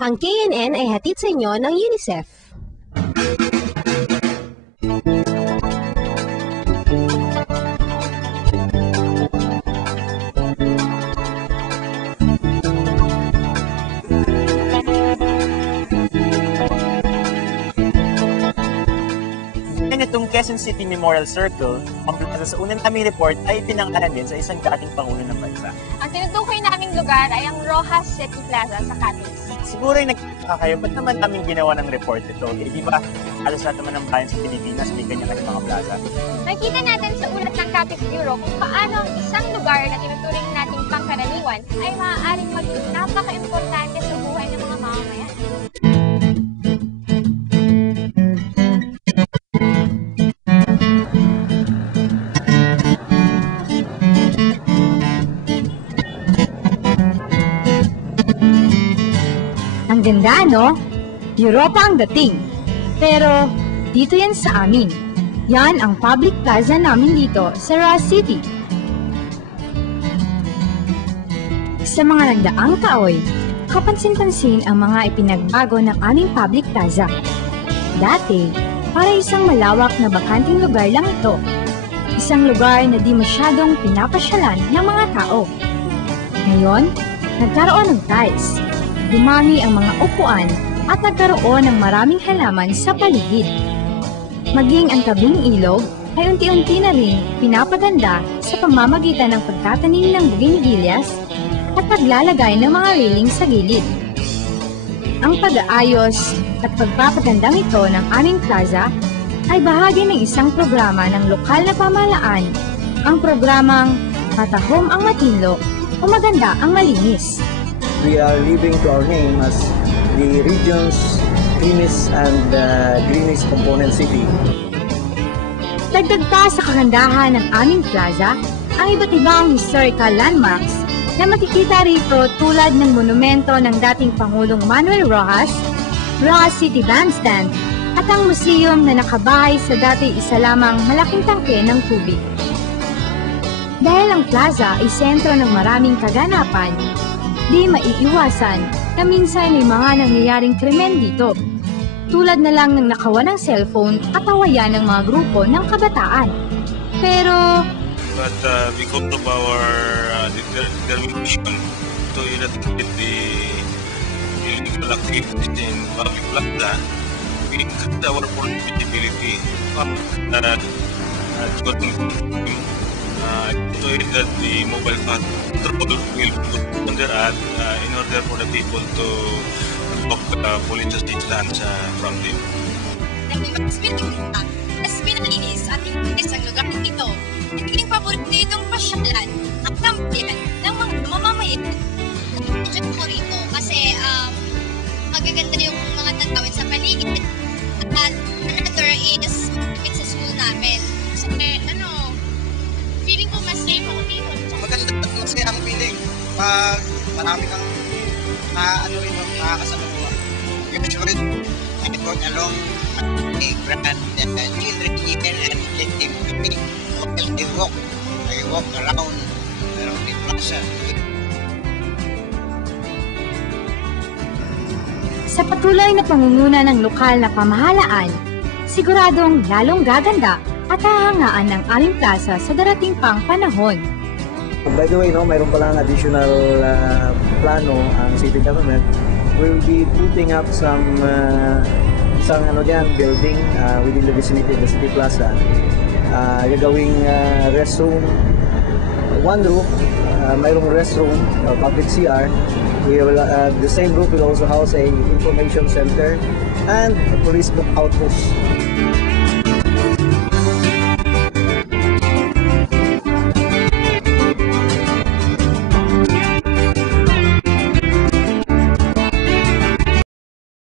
Ang KNN ay hatid sa inyo ng UNICEF. Itong Quezon City Memorial Circle, ang plaza sa unang naming report ay pinanggalan din sa isang dating pangulo ng bansa. Ang tinutukoy naming lugar ay ang Rojas City Plaza sa Capiz. Siguro ay nagkaka kayo, ba't naman namin ginawa ng report ito? Di ba halos lahat naman ng bayan sa Pilipinas may kanya-kanya mga plaza? Nakikita natin sa ulat ng Capiz Bureau kung paano ang isang lugar na tinuturing nating pangkaraniwan ay maaaring maging napaka-importante sa buhay ng mga mamamayan. Ang ganda, no? Europa ang dating. Pero, dito yan sa amin. Yan ang public plaza namin dito sa Rojas City. Sa mga nagdaang taoy, kapansin-pansin ang mga ipinagbago ng aming public plaza. Dati, para isang malawak na bakanting lugar lang ito. Isang lugar na di masyadong pinapasyalan ng mga tao. Ngayon, nagkaroon ng tiles. Dumami ang mga upuan at nagkaroon ng maraming halaman sa paligid. Maging ang tabing ilog ay unti-unti na rin pinapaganda sa pamamagitan ng pagtatanim ng bougainvilleas at paglalagay ng mga railing sa gilid. Ang pag-aayos at pagpapagandang ito ng aming plaza ay bahagi ng isang programa ng lokal na pamahalaan, ang programang Matahom ang Matinlo o Maganda ang Malinis. We are living to our name as the region's cleanest and greenest component city. Dagdag pa sa kagandahan ng aming plaza, ang iba't ibang historical landmarks na makikita rito tulad ng monumento ng dating Pangulong Manuel Rojas, Rojas City Bandstand, at ang museum na nakabahay sa dati isa lamang malaking tangke ng tubig. Dahil ang plaza ay sentro ng maraming kaganapan, di maiiwasan na minsan may mga nangyayaring krimen dito. Tulad na lang ng nakawan ng cellphone at awayan ng mga grupo ng kabataan. Pero but because of our determination to eradicate the illegal activities in public plaza, we increased our visibility to it that the mobile patrol will put on their ad in order for the people to block police assistance from them. Mas pinalinis at inis ang lugar ito. Naging paborito itong pasyalan at tampilan ng mga mamamayan. Diyan ko rito kasi magaganda yung mga tatawin sa paligid. At another is sa school namin. So, feeling ko mas safe ako dito. Maganda at masaya ang feeling pag marami kang nakakasalukuha. Usually, I go along my grandchildren even and let them to me. While I walk around the plaza. sa patuloy na pangunguna ng lokal na pamahalaan, siguradong lalong gaganda at hahangaan ng aming plaza sa darating pang panahon. By the way, mayroon palang additional plano ang city government. We'll be putting up some isang building within the vicinity of the City Plaza. Gagawing restroom, one room, mayroong restroom, public CR. We will, the same roof will also house a information center and a police outpost.